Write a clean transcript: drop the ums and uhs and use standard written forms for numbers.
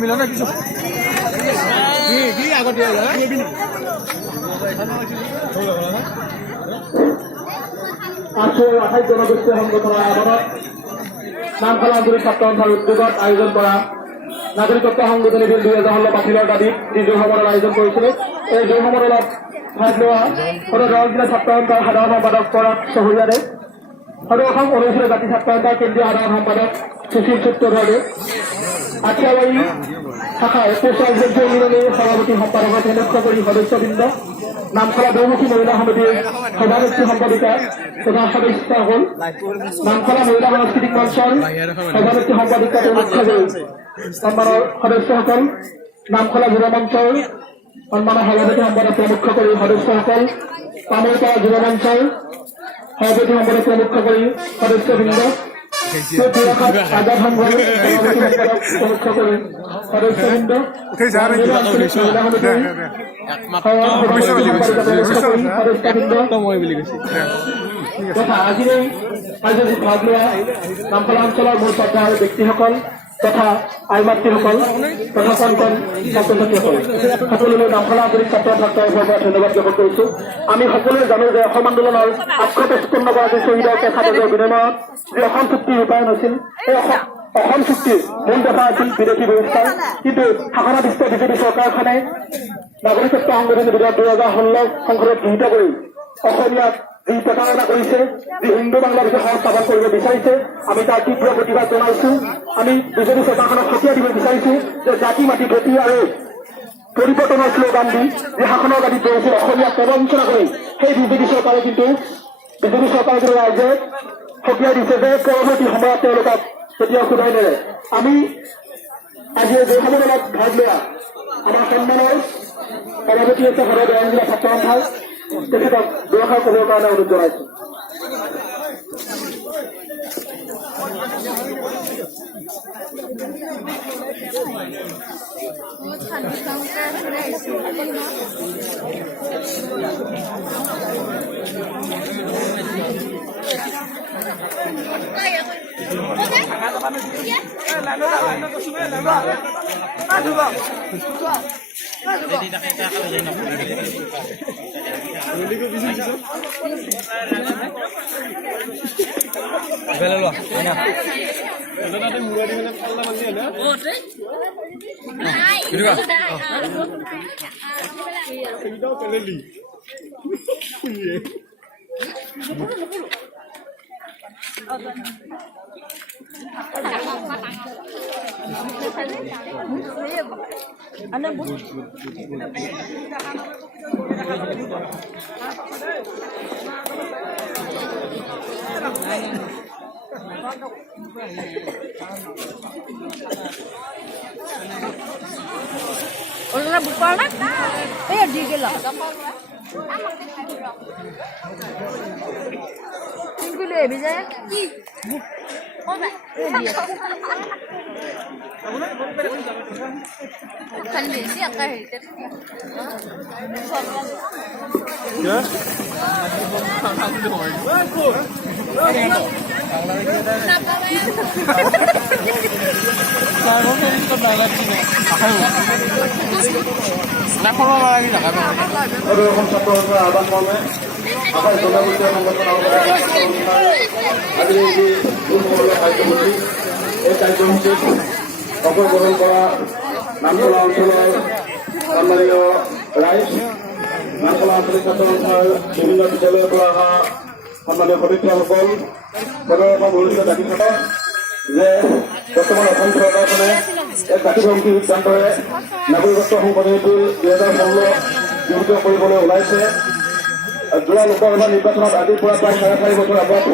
মিলন কিছু আগত জনগোষ্ঠী সংগঠনৰ আহ্বানত নামখানা আঞ্চলিক ছাত্ৰ সন্থাৰ উদ্যোগত আয়োজন কৰা নাগৰিকত্ব সংশোধনী বিল 2016 বাতিলৰ দাবীত যি জুই সমদল আয়োজন কৰিছিলে। এই জুই সমদলত ভাগ লোৱা সদৌ জিলা ছাত্ৰ সন্থাৰ সাধাৰণ সম্পাদক পৰাগ চহৰীয়াৰে, সদৌ অসম অনুসূচিত জাতি ছাত্ৰ সন্থাৰ কেন্দ্ৰীয় সাধাৰণ সম্পাদক সুশীল সূত্ৰধৰে, আঠিয়াবাৰী শাখাৰ পৌৰাণিক ইউনিয়নৰ সভাপতি সম্পাদকক লক্ষ্য কৰি সদস্যবৃন্দ, নামখলা বহুমুখী মহিলা সমিতিৰ সভানেত্ৰী সম্পাদিকা তথা সদস্যসকল, নামখলা মহিলা সাংস্কৃতিক মঞ্চৰ সভানেত্ৰী সম্পাদিকা লক্ষ্য কৰি সন্মানৰ সদস্যসকল, নামখলা যুৱ মঞ্চৰ সন্মানৰ সভাপতি সম্পাদক লক্ষ্য কৰি সদস্যসকল, তামোলপাৰা যুৱ মঞ্চৰ সভাপতি সম্পাদক লক্ষ্য কৰি সদস্যবৃন্দ, আজাদ সংঘৰ লক্ষ্য কৰি সদস্যবৃন্দ, তথা আজিৰ এই কাৰ্যসূচীত ভাগ লোৱা নামখলা অঞ্চলৰ মূল শ্ৰদ্ধা আৰু ব্যক্তিসকল তথা আই মাতৃসকল তথা কণ ছাত্ৰ ছাত্ৰীসকল সকলোলৈ নামখলা আঞ্চলিক ছাত্ৰ ছাত্ৰৰ পৰা ধন্যবাদ জ্ঞাপন কৰিছো। আমি সকলোৱে জানো যে অসম আন্দোলনৰ 855গৰাকী শ্বহীদৰ কেঁচাতেজৰ বিনিময়ত যি অসম চুক্তি ৰূপায়ণ হৈছিল, এই অসম চুক্তিৰ মূল কথা আছিল বিদেশী বহিষ্কাৰ। কিন্তু শাসনাধিষ্ঠ বিজেপি চৰকাৰখনে নাগৰিকত্ব সংশোধনী বিধেয়ক 2016 সংসদত গৃহীত কৰি অসমীয়াক যি প্ৰতাৰণা কৰিছে, যি হিন্দু বাংলাদেশে সংস্থাপন কৰিব বিচাৰিছে, আমি তাৰ তীব্ৰ প্ৰতিবাদ জনাইছো। আমি বিজেপি চৰকাৰখনক সকিয়াই দিব বিচাৰিছো যে জাতি মাটি ভেটি আৰু পৰিৱৰ্তনৰ শ্লোগান দি যি শাসনৰ গাদীত বহিছিল অসমীয়াক প্ৰবঞ্চনা কৰি সেই বিজেপি চৰকাৰে কিন্তু ৰাইজে সকিয়াই দিছে যে পৰৱৰ্তী সময়ত তেওঁলোকক কেতিয়াও সোধাই নেৰে। আমি আজি এই সন্মিলনত ভাগ লোৱা আমাৰ সন্মানৰ সভাপতি হৈছে সদৌ দৰং জিলা ছাত্ৰ সন্থাৰ, তেখেতক দুআষাৰ ক'বৰ কাৰণে অনুৰোধ জনাইছো। Udah buka lah. Di gila. Tunggu deh bisa ya. Kan besi ya kayak ya. অংশগ্রহণ করা নামখলা অঞ্চলের সম্মানীয় রাইজ নামকলা আঞ্চলিক ছাত্ৰ সংস্থাৰ বিভিন্ন বিদ্যালয়ৰ পৰা অহা সন্মানীয় সদস্যসকল সদস্যসকল উল্লেখ দাবী থাকে যে বৰ্তমান অসম চৰকাৰখনে এক জাতিসংঘী সিদ্ধান্তৰে নাগৰিকত্ব সংশোধনী বিল 2016 গৃহীত কৰিবলৈ ওলাইছে। যোৱা লোকসভা নিৰ্বাচনত আজিৰ পৰা প্ৰায় 4.5 বছৰ আগত